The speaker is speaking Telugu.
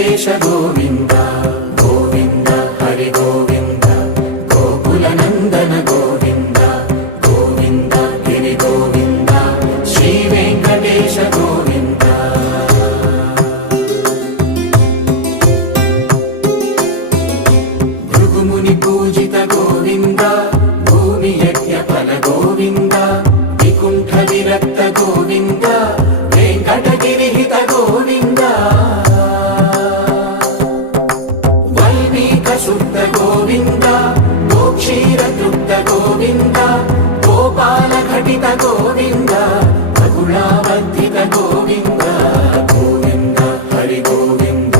వెంకటేశ గోవింద గోవింద హరి గోవింద గోకుల నందన గోవింద గోవింద గిరి గోవింద శ్రీ వెంకటేశ గోవింద భృగుముని పూజిత గోవింద భూమి యజ్ఞ ఫల గోవింద వికుంఠ విరక్త గోవింద వెంకటగిరి హిత గోవింద వల్మీక శుద్ధ గోవింద గోక్షీర తృప్త గోవింద గోపాల ఘటిత గోవింద